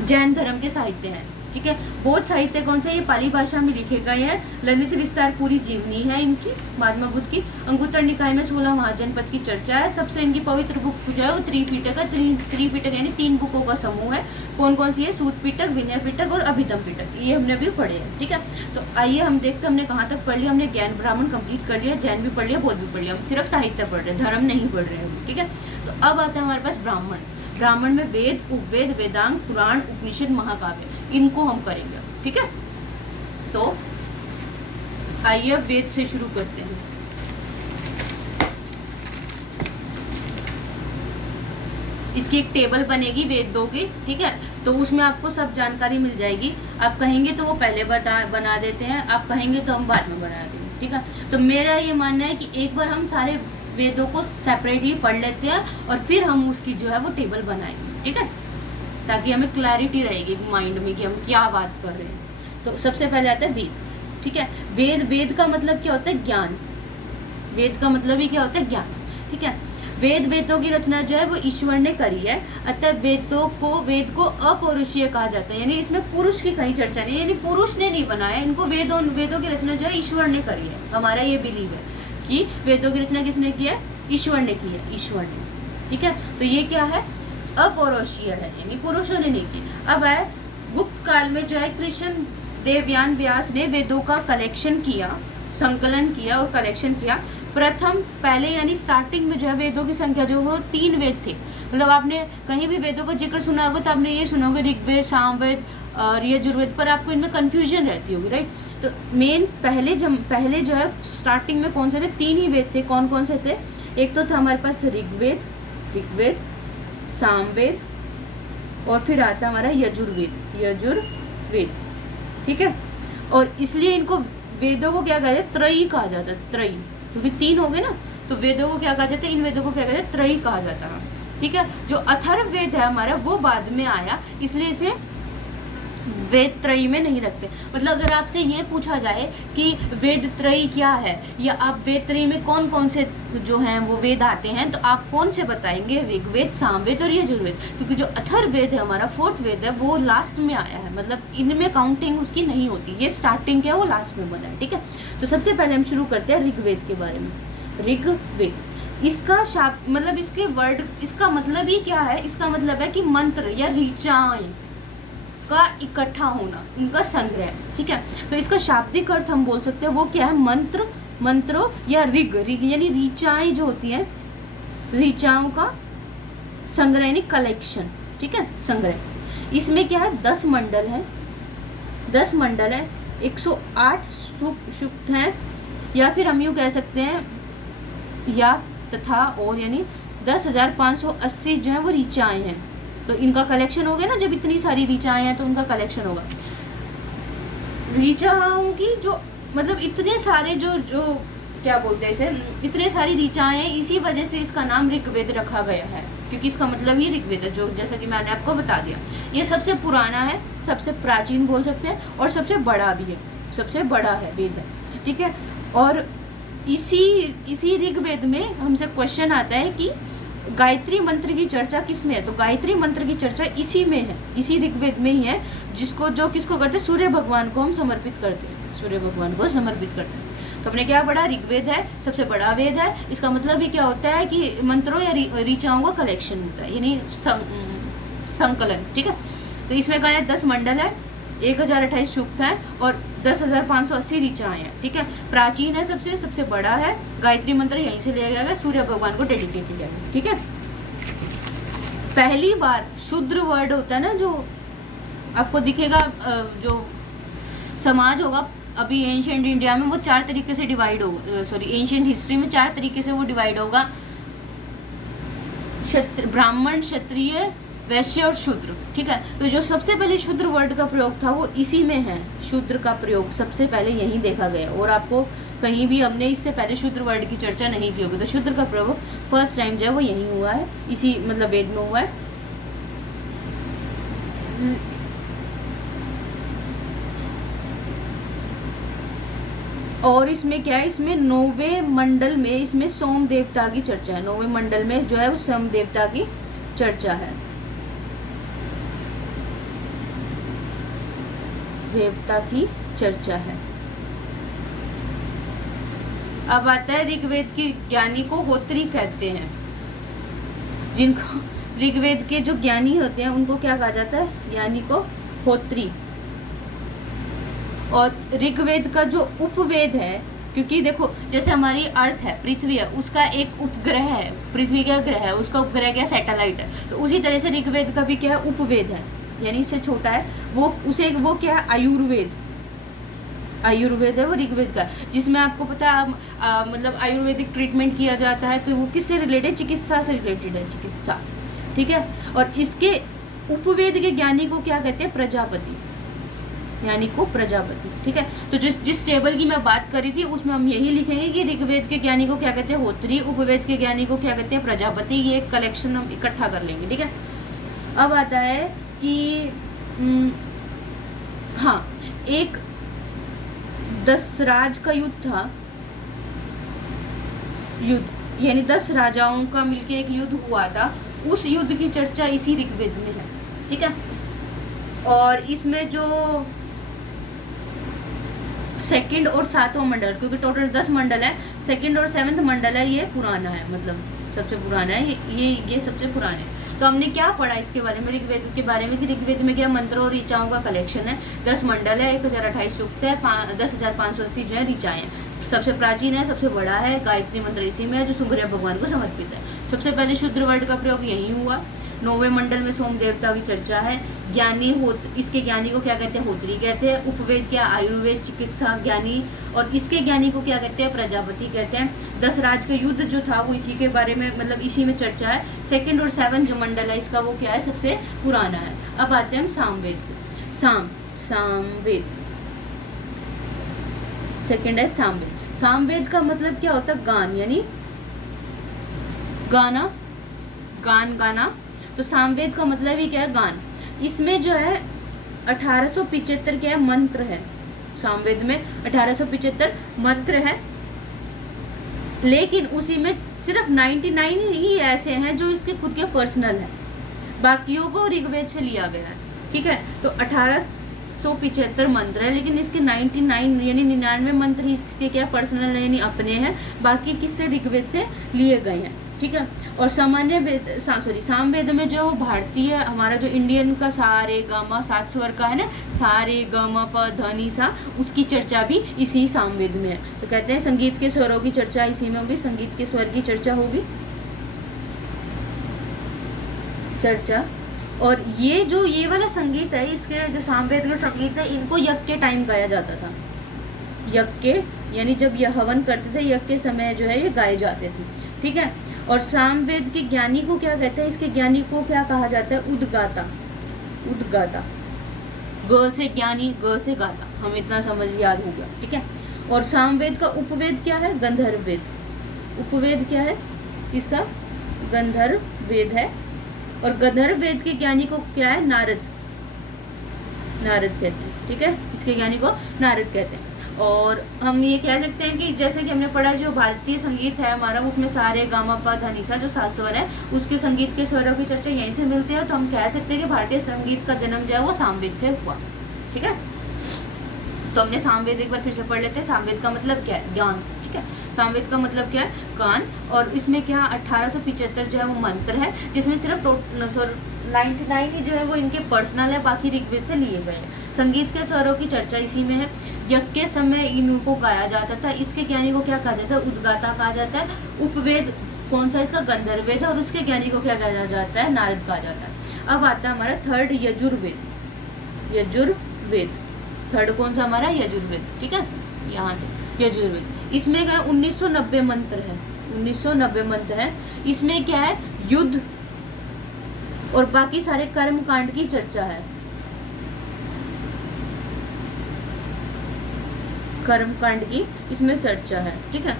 जैन धर्म के साहित्य हैं। ठीक है, बौद्ध साहित्य कौन सा है, ये पाली भाषा में लिखे गए हैं। ललित विस्तार पूरी जीवनी है इनकी, महात्मा बुद्ध की। अंगुत्तर निकाय में 16 महाजनपद की चर्चा है। सबसे इनकी पवित्र बुक जो है वो त्रिपिटक है। त्रिपिटक यानी 3 बुकों का समूह है। कौन कौन सी है, सूत पिटक, विनय पिटक और अभिधम्म पिटक, ये हमने भी पढ़े हैं। ठीक है, तो आइए हम देखते हैं हमने कहाँ तक पढ़ लिया। हमने ज्ञान ब्राह्मण कंप्लीट कर लिया, जैन भी पढ़ लिया, बौद्ध भी पढ़ लिया, हम सिर्फ साहित्य पढ़ रहे हैं, धर्म नहीं पढ़ रहे हैं। ठीक है, तो अब आता है हमारे पास ब्राह्मण। ब्राह्मण में वेद, उपवेद, वेदांग, पुराण, उपनिषद, महाकाव्य, इनको हम करेंगे। ठीक है, तो आइए वेद से शुरू करते हैं। इसकी एक टेबल बनेगी वेदों की। ठीक है, तो उसमें आपको सब जानकारी मिल जाएगी। आप कहेंगे तो वो पहले बना देते हैं, आप कहेंगे तो हम बाद में बना देंगे। ठीक है, तो मेरा ये मानना है कि एक बार हम सारे वेदों को सेपरेटली पढ़ लेते हैं और फिर हम उसकी जो है वो टेबल बनाएंगे। ठीक है, ताकि हमें क्लैरिटी रहेगी माइंड में कि हम क्या बात कर रहे हैं। तो सबसे पहले आता है वेद। ठीक है, वेद का मतलब क्या होता है, ज्ञान। वेद का मतलब ही क्या होता है, ज्ञान। ठीक है, वेदों की रचना जो है वो ईश्वर ने करी है, अतः वेद को अपौरुषीय कहा जाता है, यानी इसमें पुरुष की कहीं चर्चा नहीं, यानी पुरुष ने नहीं बनाया इनको। वेदों की रचना जो है ईश्वर ने करी है। हमारा ये बिलीव है कि वेदों की रचना किसने की है, ईश्वर ने की है, ईश्वर ने। ठीक है, तो ये क्या है, अपौरुषीय है, यानी पुरुषों ने नहीं की। अब है गुप्त काल में जो है कृष्ण देवयान व्यास ने वेदों का कलेक्शन किया, संकलन किया और कलेक्शन किया। प्रथम पहले यानी स्टार्टिंग में जो है वेदों की संख्या जो वो 3 वेद थे। मतलब आपने कहीं भी वेदों का जिक्र सुना होगा तो आपने ये सुना होगा ऋग्वेद, सामवेद और यजुर्वेद, पर आपको इनमें कंफ्यूजन रहती होगी, राइट। तो मेन पहले जो है स्टार्टिंग में कौन से थे, 3 ही वेद थे। कौन कौन से थे, एक तो था हमारे पास ऋग्वेद, सामवेद और फिर आता हमारा यजुर्वेद। ठीक है, और इसलिए इनको वेदों को क्या कहते हैं, त्रयी कहा जाता है, त्रयी, क्योंकि 3 हो गए ना, तो वेदों को क्या कहा जाता है, इन वेदों को क्या कहते हैं, त्रयी कहा जाता है। ठीक है, जो अथर्ववेद है हमारा वो बाद में आया, इसलिए इसे वेद त्रयी में नहीं रखते। मतलब अगर आपसे ये पूछा जाए कि वेद त्रयी क्या है, या आप वेद त्रयी में कौन कौन से जो हैं वो वेद आते हैं, तो आप कौन से बताएंगे, ऋग्वेद, सामवेद और यजुर्वेद। क्योंकि जो अथर्ववेद है हमारा 4th वेद है वो लास्ट में आया है, मतलब इनमें काउंटिंग उसकी नहीं होती, ये स्टार्टिंग क्या है वो लास्ट में बना है। ठीक है, तो सबसे पहले हम शुरू करते हैं ऋग्वेद के बारे में। ऋग्वेद, इसका मतलब इसके वर्ड, इसका मतलब ही क्या है, इसका मतलब है कि मंत्र या ऋचाएं। का इकट्ठा होना, उनका संग्रह, ठीक है। तो इसका शाब्दिक अर्थ हम बोल सकते हैं वो क्या है, मंत्र, मंत्रों या ऋग यानी ऋचाएं जो होती हैं, ऋचाओं का संग्रह यानी कलेक्शन, ठीक है, संग्रह। इसमें क्या है, 10 मंडल है, 10 मंडल है, 108 सूक्त हैं, या फिर हम यूँ कह सकते हैं या तथा और, यानी 10,580 जो है वो ऋचाएं हैं। तो इनका कलेक्शन हो गया ना, जब इतनी सारी ऋचाएं हैं तो उनका कलेक्शन होगा। ऋचाओं की जो मतलब इतने सारे जो क्या बोलते हैं इसे, इतने सारी ऋचाएं हैं, इसी वजह से इसका नाम ऋग्वेद रखा गया है, क्योंकि इसका मतलब ही ऋग्वेद है, जो जैसा कि मैंने आपको बता दिया। ये सबसे पुराना है, सबसे प्राचीन बोल सकते हैं, और सबसे बड़ा भी है, सबसे बड़ा है वेद है, ठीक है। और इसी ऋग्वेद में हमसे क्वेश्चन आता है कि गायत्री मंत्र की चर्चा किस में है, तो गायत्री मंत्र की चर्चा इसी में है, इसी ऋग्वेद में ही है, जो किसको करते हैं, सूर्य भगवान को हम समर्पित करते हैं, सूर्य भगवान को समर्पित करते हैं। तो हमने क्या पढ़ा, ऋग्वेद है सबसे बड़ा वेद है। इसका मतलब ही क्या होता है कि मंत्रों या ऋचाओं का कलेक्शन होता है, यानी संकलन, ठीक है। तो इसमें क्या है, 10 मंडल है, 1028 सूक्त है और 10,580 ऋचाएं हैं, ठीक है। प्राचीन है, सबसे बड़ा है, गायत्री मंत्र यहीं से लिया गया है, सूर्य भगवान को डेडिकेट किया गया, ठीक है। पहली बार शूद्र वर्ड होता है ना, जो आपको दिखेगा, जो समाज होगा अभी एंशिएंट इंडिया में, वो 4 तरीके से डिवाइड होगा, सॉरी एंशिएंट हिस्ट्री में 4 तरीके से वो डिवाइड होगा, ब्राह्मण, क्षत्रिय, वैश्य और शूद्र, ठीक है। तो जो सबसे पहले शूद्र वर्ड का प्रयोग था वो इसी में है, शूद्र का प्रयोग सबसे पहले यहीं देखा गया, और आपको कहीं भी हमने इससे पहले शूद्र वर्ड की चर्चा नहीं की होगी। तो शूद्र का प्रयोग फर्स्ट टाइम जो है वो यहीं हुआ है, इसी मतलब वेद में हुआ है। और इसमें क्या है, इसमें 9वें मंडल में इसमें सोम देवता की चर्चा है, 9वें मंडल में जो है वो सोम देवता की चर्चा है, देवता की चर्चा है। अब आता है ऋग्वेद की ज्ञानी को होत्री कहते हैं, जिनको ऋग्वेद के जो ज्ञानी होते हैं उनको क्या कहा जाता है, ज्ञानी को होत्री। और ऋग्वेद का जो उपवेद है, क्योंकि देखो जैसे हमारी अर्थ है, पृथ्वी है, उसका एक उपग्रह है, पृथ्वी का ग्रह है, उसका उपग्रह क्या, सैटेलाइट है। तो उसी तरह से ऋग्वेद का भी क्या है, उपवेद है, यानी इससे छोटा है, वो क्या है, आयुर्वेद, आयुर्वेद है वो ऋग्वेद का, जिसमें आपको पता है मतलब आयुर्वेदिक ट्रीटमेंट किया जाता है। तो वो किससे रिलेटेड, चिकित्सा से रिलेटेड है, चिकित्सा, ठीक है। और इसके उपवेद के ज्ञानी को क्या कहते हैं, प्रजापति, यानी को प्रजापति, ठीक है। तो जिस टेबल की मैं बात करी थी उसमें हम यही लिखेंगे कि ऋग्वेद के ज्ञानी को क्या कहते हैं, होत्री, उपवेद के ज्ञानी को क्या कहते हैं, प्रजापति। ये एक कलेक्शन हम इकट्ठा कर लेंगे, ठीक है। अब आता है कि हाँ, एक दशराज का युद्ध था, युद्ध यानी 10 राजाओं का मिलके एक युद्ध हुआ था, उस युद्ध की चर्चा इसी ऋग्वेद में है, ठीक है। और इसमें जो 2nd और 7वां मंडल, क्योंकि टोटल 10 मंडल है, 2nd और 7th मंडल है, ये पुराना है, मतलब सबसे पुराना है, ये सबसे पुराने है। तो हमने क्या पढ़ा इसके बारे में, ऋग्वेद के बारे में, कि ऋग्वेद में क्या मंत्रों और ऋचाओं का कलेक्शन है, 10 मंडल है, 1028 सूक्त है, 10,580 जो है ऋचाएं हैं। सबसे प्राचीन है, सबसे बड़ा है, गायत्री मंत्र इसी में है, जो सूर्य भगवान को समर्पित है। सबसे पहले शूद्र वर्ड का प्रयोग यही हुआ। 9वें मंडल में सोम देवता की चर्चा है। ज्ञानी इसके ज्ञानी को क्या कहते हैं, होत्री कहते हैं। उपवेद क्या, आयुर्वेद, चिकित्सा ज्ञानी, और इसके ज्ञानी को क्या कहते हैं, प्रजापति कहते हैं। 10 राज का युद्ध जो था वो इसी के बारे में, मतलब इसी में चर्चा है। 2nd और 7 जो मंडल है इसका, वो क्या है, सबसे पुराना है। अब आते हैं हम सामवेद को। सामवेद 2nd है सामवेद। सामवेद का मतलब क्या होता है, गान, यानी गाना, गाना। तो सामवेद का मतलब ही क्या है, गान। इसमें जो है 1875 क्या है, मंत्र है। सामवेद में 1875 मंत्र है, लेकिन उसी में सिर्फ 99 ही ऐसे हैं जो इसके खुद के पर्सनल है, बाकियों को ऋग्वेद से लिया गया है, ठीक है। तो 1875 मंत्र है, लेकिन इसके 99 यानी 99 मंत्र ही इसके क्या पर्सनल है, यानी अपने हैं, बाकी किससे, ऋग्वेद से लिए गए हैं, ठीक ठीक है। और सामान्य वेद सामवेद में जो भारतीय हमारा जो इंडियन का सा रे गा मा 7 स्वर का है ना, सा रे ग म प ध नि सा, उसकी चर्चा भी इसी सामवेद में है। तो कहते हैं संगीत के स्वरों की चर्चा इसी में होगी, संगीत के स्वर की चर्चा होगी, चर्चा। और ये वाला संगीत है, इसके जो सामवेद का संगीत है, इनको यज्ञ के टाइम गाया जाता था। यज्ञ के यानी जब यह हवन करते थे, यज्ञ के समय जो है ये गाए जाते थे, ठीक है। और सामवेद के ज्ञानी को क्या कहते हैं, इसके ज्ञानी को क्या कहा जाता है, उद्गाता। उद्गाता, ग से ज्ञानी, ग से गाता, हम इतना समझ याद हो गया, ठीक है। और सामवेद का उपवेद क्या है, गंधर्व वेद। उपवेद क्या है इसका, गंधर्व वेद है। और गंधर्व वेद के ज्ञानी को क्या है, नारद, नारद कहते हैं, ठीक है। इसके ज्ञानी को नारद कहते हैं। और हम ये कह सकते हैं कि जैसे कि हमने पढ़ा, जो भारतीय संगीत है हमारा, उसमें सा रे गा मा पा धा नि सा जो 7 स्वर है, उसके संगीत के स्वरों की चर्चा यहीं से मिलती है। तो हम कह सकते हैं कि भारतीय संगीत का जन्म जो है वो सामवेद से हुआ, ठीक है। तो हमने सामवेद एक बार फिर से पढ़ लेते हैं। सामवेद का मतलब क्या है, ज्ञान, ठीक है। सामवेद का मतलब क्या है, कान। और इसमें क्या 1875 जो है वो मंत्र है, जिसमें सिर्फ 99 ही जो है वो इनके पर्सनल है, बाकी ऋग्वेद से लिए गए हैं। संगीत के स्वरों की चर्चा इसी में है। यज्ञ के समय इनको गाया जाता था। इसके ज्ञानी को क्या कहा जाता है, उद्गाता कहा जाता है। उपवेद कौन सा, इसका गंधर्व वेद है। और उसके ज्ञानी को क्या कहा जाता है, नारद कहा जाता है। अब आता है हमारा थर्ड, यजुर्वेद। यजुर्वेद थर्ड कौन सा हमारा, यजुर्वेद, ठीक है। यहाँ से यजुर्वेद, इसमें क्या 1990 मंत्र है, 1990 मंत्र है। इसमें क्या है, युद्ध और बाकी सारे कर्म कांड की चर्चा है। कर्म कांड की इसमें चर्चा है, ठीक है।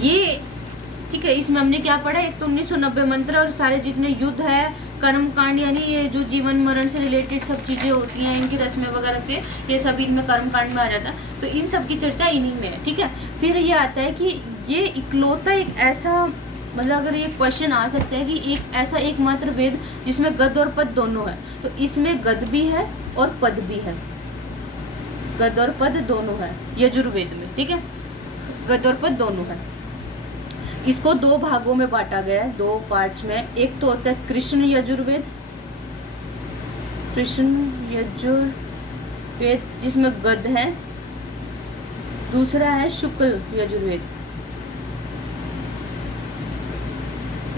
ये ठीक है, इसमें हमने क्या पढ़ा, एक तो 1990 मंत्र और सारे जितने युद्ध है, कर्म कांड यानी ये जो जीवन मरण से रिलेटेड सब चीजें होती हैं, इनकी रस्में वगैरह के, ये सब इनमें कर्म कांड में आ जाता है। तो इन सब की चर्चा इन्हीं में है, ठीक है। फिर ये आता है कि ये इकलौता एक ऐसा, मतलब अगर ये क्वेश्चन आ सकता है कि एक ऐसा एकमात्र वेद जिसमें गद और पद दोनों है। तो इसमें गद भी है और पद भी है, गद और पद दोनों है यजुर्वेद में, ठीक है। गद और पद दोनों है। इसको 2 भागों में बांटा गया है, 2 पार्ट्स में। एक तो होता है कृष्ण यजुर्वेद, कृष्ण यजुर्वेद जिसमें गद है। दूसरा है शुक्ल यजुर्वेद,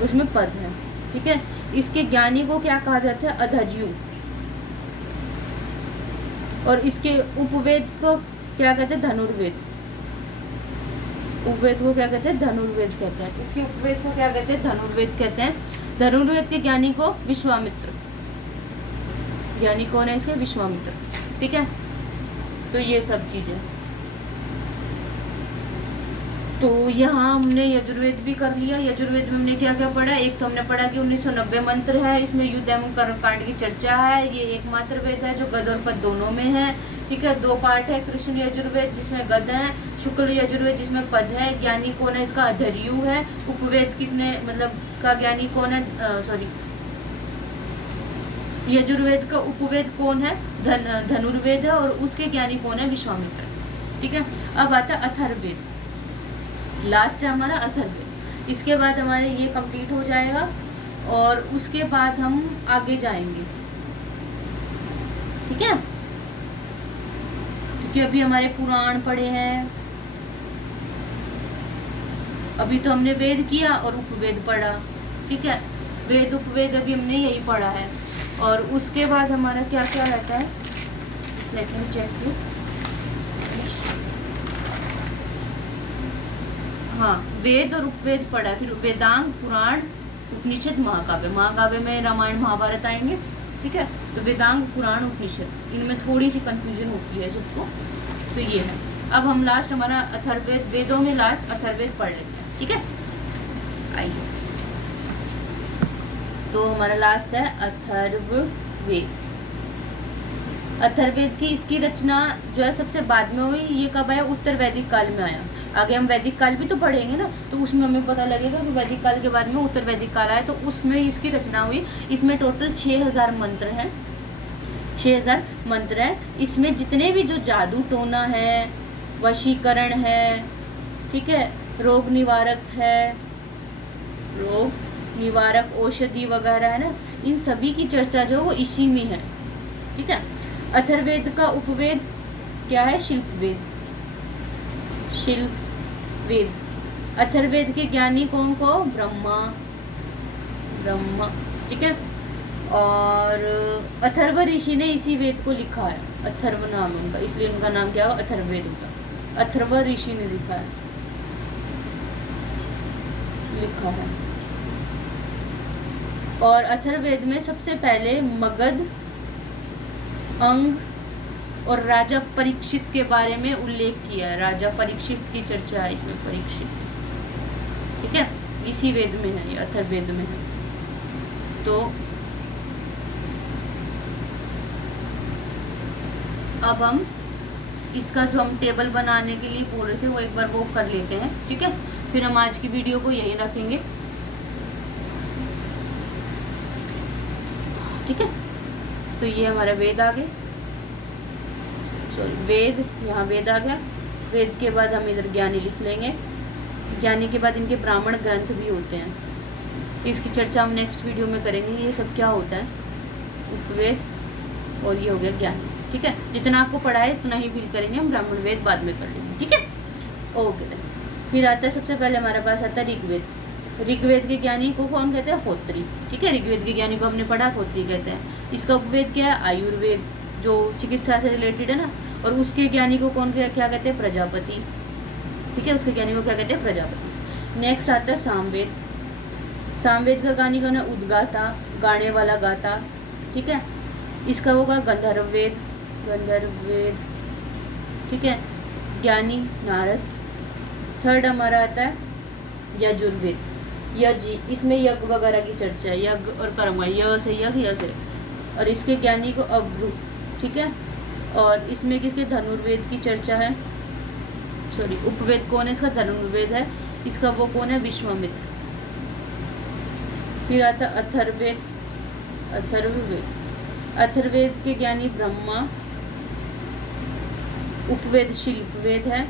उसमें पद है, ठीक है। इसके ज्ञानी को क्या कहा जाता है, अधर्यु। और इसके उपवेद को क्या कहते हैं, धनुर्वेद। उपवेद को क्या कहते हैं, धनुर्वेद कहते हैं। इसके उपवेद को क्या कहते हैं, धनुर्वेद कहते हैं। धनुर्वेद के ज्ञानी को विश्वामित्र, ज्ञानी कौन है इसके, विश्वामित्र, ठीक है। तो ये सब चीजें, तो यहाँ हमने यजुर्वेद भी कर लिया। यजुर्वेद में हमने क्या क्या पढ़ा, एक तो हमने पढ़ा कि 1990 मंत्र है, इसमें युद्ध एवं कर्म कांड की चर्चा है। ये एकमात्र वेद है जो गद और पद दोनों में है, ठीक है। 2 पार्ट है, कृष्ण यजुर्वेद जिसमें गद है, शुक्ल यजुर्वेद जिसमें पद है। ज्ञानी कौन है इसका, अधर्यु है। उपवेद किसने, मतलब का ज्ञानी कौन है, सॉरी यजुर्वेद का उपवेद कौन है, धनुर्वेद है। और उसके ज्ञानी कौन है, विश्वामित्र, ठीक है। अब आता है अथर्ववेद, लास्ट है हमारा अथर्ववेद। इसके बाद हमारे ये कंप्लीट हो जाएगा और उसके बाद हम आगे जाएंगे, ठीक है। क्योंकि अभी हमारे पुराण पढ़े हैं, अभी तो हमने वेद किया और उपवेद पढ़ा, ठीक है। वेद उपवेद अभी हमने यही पढ़ा है। और उसके बाद हमारा क्या क्या रहता है, लेट मी चेक। हाँ, वेद और उपवेद पढ़ा, फिर वेदांग, पुराण, उपनिषद, महाकाव्य। महाकाव्य में रामायण महाभारत आएंगे, ठीक है। तो वेदांग, पुराण, उपनिषद, इनमें थोड़ी सी कंफ्यूजन होती है सबको, तो ये है। अब हम लास्ट हमारा अथर्ववेद, वेदों में लास्ट अथर्ववेद पढ़ लेते हैं, ठीक है। आइए, तो हमारा लास्ट है अथर्ववेद। अथर्ववेद की इसकी रचना जो है सबसे बाद में हुई। ये कब आया, उत्तर वैदिक काल में आया। आगे हम वैदिक काल भी तो पढ़ेंगे ना, तो उसमें हमें पता लगेगा कि वैदिक काल के बाद में उत्तर वैदिक काल आया, तो उसमें इसकी रचना हुई। इसमें टोटल 6000 मंत्र हैं, 6000 मंत्र है। इसमें जितने भी जो जादू टोना है, वशीकरण है, ठीक है, रोग निवारक है, रोग निवारक औषधि वगैरह है ना, इन सभी की चर्चा जो वो इसी में है। ठीक है, अथर्ववेद का उपवेद क्या है? शिल्पवेद। शिल्पवेद। अथर्ववेद के ज्ञानी कौन को? ब्रह्मा। ब्रह्मा। ठीक है, और अथर्व ऋषि ने इसी वेद को लिखा है, अथर्व नाम उनका, इसलिए उनका नाम क्या होगा? अथर्ववेद होगा। अथर्व ऋषि ने लिखा है। और अथर्ववेद में सबसे पहले मगध, अंग और राजा परीक्षित के बारे में उल्लेख किया है। राजा परीक्षित की चर्चा है इसमें, परीक्षित। ठीक है, इसी वेद में है, ये अथर्ववेद में है। तो अब हम इसका जो हम टेबल बनाने के लिए बोल रहे थे वो एक बार वो कर लेते हैं। ठीक है, फिर हम आज की वीडियो को यही रखेंगे। ठीक है, तो ये हमारा वेद आ गए, सॉरी वेद, यहाँ वेद आ गया। वेद के बाद हम इधर ज्ञानी लिख लेंगे। ज्ञानी के बाद इनके ब्राह्मण ग्रंथ भी होते हैं, इसकी चर्चा हम नेक्स्ट वीडियो में करेंगे। ये सब क्या होता है? उपवेद, और ये हो गया ज्ञानी। ठीक है, जितना आपको पढ़ा है उतना ही फील करेंगे हम, ब्राह्मण वेद बाद में कर लेंगे। ठीक है, ओके। फिर आता है सबसे पहले हमारे पास आता है ऋग्वेद। ऋग्वेद के ज्ञानी को कौन कहते हैं? होत्री। ठीक है, ऋग्वेद के ज्ञानी को हमने पढ़ा, होत्री कहते हैं। इसका उपवेद क्या है? आयुर्वेद, जो चिकित्सा से रिलेटेड है ना। और उसके ज्ञानी को कौन क्या कहते हैं? प्रजापति। ठीक है, उसके ज्ञानी को क्या कहते हैं? प्रजापति। नेक्स्ट आता है सामवेद। सामवेद का ज्ञानी कौन है? उद्गाता, गाने वाला गाता। ठीक है, इसका होगा गंधर्ववेद। गंधर्ववेद। ठीक है, ज्ञानी नारद। थर्ड हमारा आता है यजुर्वेद। यज्ञ, इसमें यज्ञ वगैरह की चर्चा है, यज्ञ और कर्म, य से यज्ञ, य से। और इसके ज्ञानी को अभ्रु। ठीक है, और इसमें किसके? धनुर्वेद की चर्चा है। सॉरी, उपवेद कौन है इसका? धनुर्वेद है। इसका वो कौन है? विश्वामित्र। फिर आता अथर्ववेद। अथर्ववेद। अथर्ववेद के ज्ञानी ब्रह्मा। उपवेद शिल्पवेद है,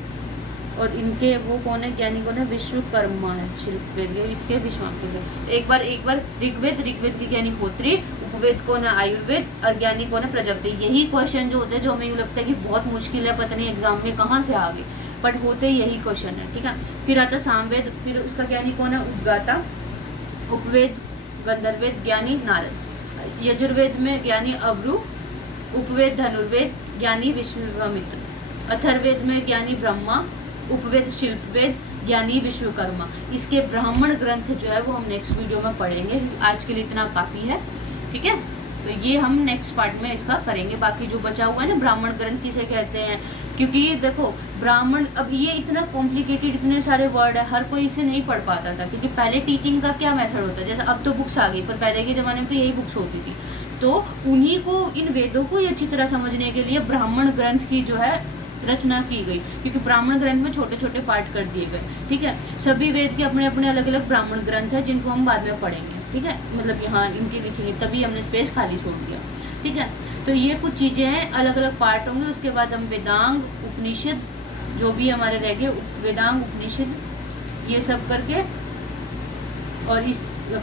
और इनके वो कौन है? ज्ञानी कौन है? विश्वकर्मा है। शिल्पवेद इसके विश्वामित्र। एक बार ऋग्वेद के ज्ञानी होत्री, उपवेद कौन है? आयुर्वेद, और ज्ञानी कौन है? प्रजापति। यही क्वेश्चन जो होते हैं, जो हमें यूँ लगता है कि बहुत मुश्किल है, पता नहीं एग्जाम में कहाँ से आ गए, बट होते यही क्वेश्चन है। ठीक है, फिर आता सामवेद। फिर उसका ज्ञानी कौन है? उद्गाता। उपवेद गंधर्ववेद, ज्ञानी नारद। यजुर्वेद में ज्ञानी अभ्रु। उपवेद धनुर्वेद, ज्ञानी विश्वामित्र। अथर्ववेद में ज्ञानी ब्रह्मा। उपवेद शिल्पवेद, ज्ञानी विश्वकर्मा। इसके ब्राह्मण ग्रंथ जो है वो हम नेक्स्ट वीडियो में पढ़ेंगे। आज के लिए इतना काफ़ी है। ठीक है, तो ये हम नेक्स्ट पार्ट में इसका करेंगे। बाकी जो बचा हुआ है ना, ब्राह्मण ग्रंथ किसे कहते हैं, क्योंकि ये देखो ब्राह्मण, अब ये इतना कॉम्प्लिकेटेड, इतने सारे वर्ड है, हर कोई इसे नहीं पढ़ पाता था, क्योंकि पहले टीचिंग का क्या मेथड होता है, जैसे अब तो बुक्स आ गई, पर पहले के ज़माने में तो यही बुक्स होती थी। तो उन्हीं को, इन वेदों को अच्छी तरह समझने के लिए ब्राह्मण ग्रंथ की जो है रचना की गई, क्योंकि ब्राह्मण ग्रंथ में छोटे छोटे पार्ट कर दिए गए। ठीक है, सभी वेद के अपने अपने अलग अलग ब्राह्मण ग्रंथ हैं, जिनको हम बाद में पढ़ेंगे। ठीक है, मतलब यहाँ इनकी लिखेंगे, तभी हमने स्पेस खाली छोड़ दिया। ठीक है, तो ये कुछ चीज़ें हैं, अलग अलग पार्ट होंगे। उसके बाद हम वेदांग, उपनिषद, जो भी हमारे रह गए, वेदांग, उपनिषद, ये सब करके, और इस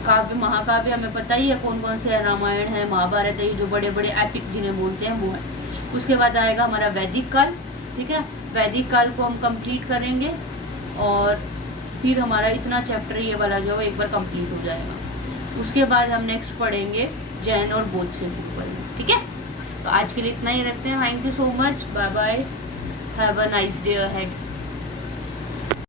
काव्य महाकाव्य हमें पता ही है कौन कौन से, रामायण है, महाभारत है, ये जो बड़े बड़े एपिक जिन्हें बोलते हैं वो है। उसके बाद आएगा हमारा वैदिक काल। ठीक है, वैदिक काल को हम कंप्लीट करेंगे, और फिर हमारा इतना चैप्टर ये वाला जो है एक बार कंप्लीट हो जाएगा। उसके बाद हम नेक्स्ट पढ़ेंगे जैन और बौद्ध से शुरू करेंगे। ठीक है, तो आज के लिए इतना ही रखते हैं। Thank you so much, bye bye, have a nice day ahead.